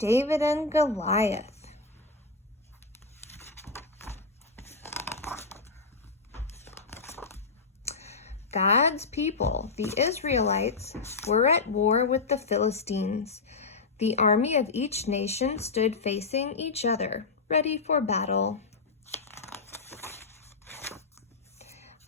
David and Goliath. God's people, the Israelites, were at war with the Philistines. The army of each nation stood facing each other, ready for battle.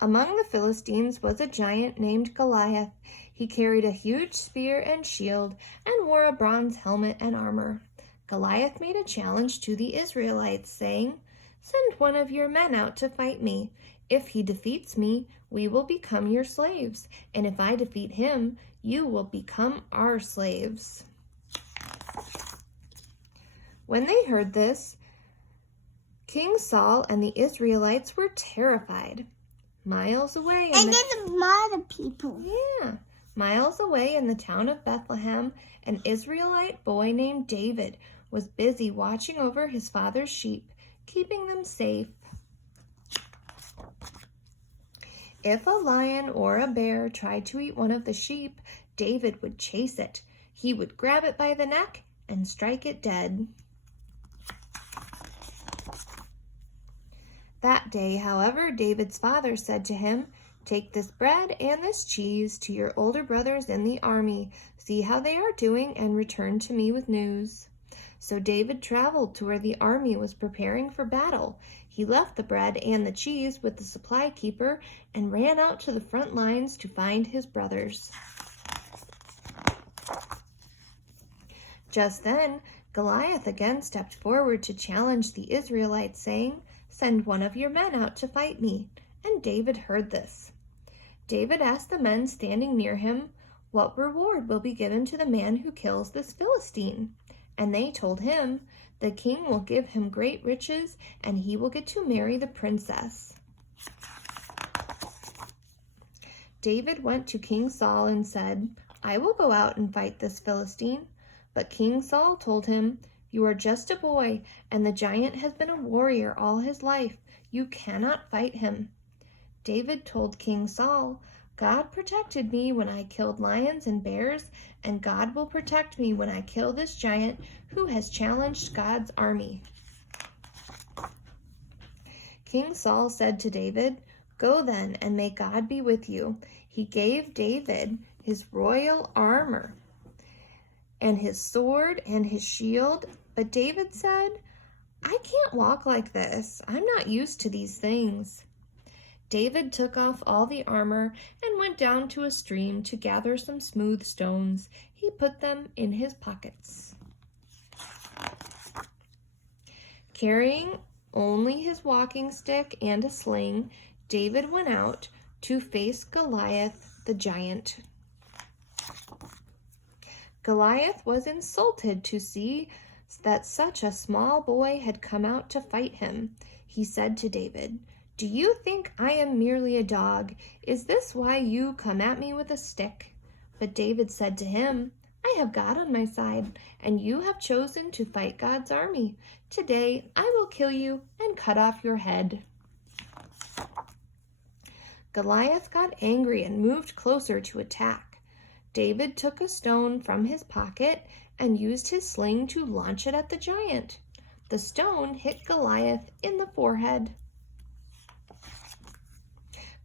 Among the Philistines was a giant named Goliath. He carried a huge spear and shield and wore a bronze helmet and armor. Goliath made a challenge to the Israelites, saying, "Send one of your men out to fight me. If he defeats me, we will become your slaves, and if I defeat him, you will become our slaves." When they heard this, King Saul and the Israelites were terrified. Miles away there's a lot of people. Miles away in the town of Bethlehem, an Israelite boy named David was busy watching over his father's sheep, keeping them safe. If a lion or a bear tried to eat one of the sheep, David would chase it. He would grab it by the neck and strike it dead. That day, however, David's father said to him, "Take this bread and this cheese to your older brothers in the army. See how they are doing and return to me with news." So David traveled to where the army was preparing for battle. He left the bread and the cheese with the supply keeper and ran out to the front lines to find his brothers. Just then, Goliath again stepped forward to challenge the Israelites, saying, "Send one of your men out to fight me." And David heard this. David asked the men standing near him, "What reward will be given to the man who kills this Philistine?" And they told him, "The king will give him great riches, and he will get to marry the princess." David went to King Saul and said, "I will go out and fight this Philistine." But King Saul told him, "You are just a boy, and the giant has been a warrior all his life. You cannot fight him." David told King Saul, "God protected me when I killed lions and bears, and God will protect me when I kill this giant who has challenged God's army." King Saul said to David, "Go then, and may God be with you." He gave David his royal armor and his sword and his shield, but David said, "I can't walk like this. I'm not used to these things." David took off all the armor and went down to a stream to gather some smooth stones. He put them in his pockets. Carrying only his walking stick and a sling, David went out to face Goliath the giant. Goliath was insulted to see that such a small boy had come out to fight him. He said to David, "Do you think I am merely a dog? Is this why you come at me with a stick?" But David said to him, "I have God on my side, and you have chosen to fight God's army. Today I will kill you and cut off your head." Goliath got angry and moved closer to attack. David took a stone from his pocket and used his sling to launch it at the giant. The stone hit Goliath in the forehead.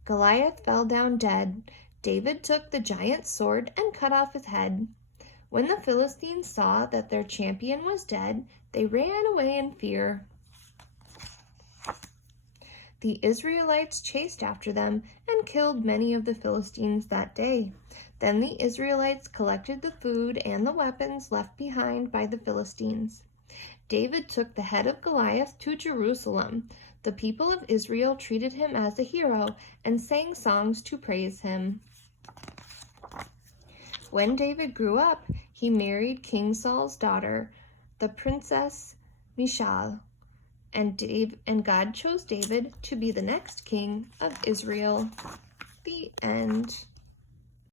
Goliath fell down dead. David took the giant's sword and cut off his head. When the Philistines saw that their champion was dead, they ran away in fear. The Israelites chased after them and killed many of the Philistines that day. Then the Israelites collected the food and the weapons left behind by the Philistines. David took the head of Goliath to Jerusalem. The people of Israel treated him as a hero and sang songs to praise him. When David grew up, he married King Saul's daughter, the princess Michal, and God chose David to be the next king of Israel. The end.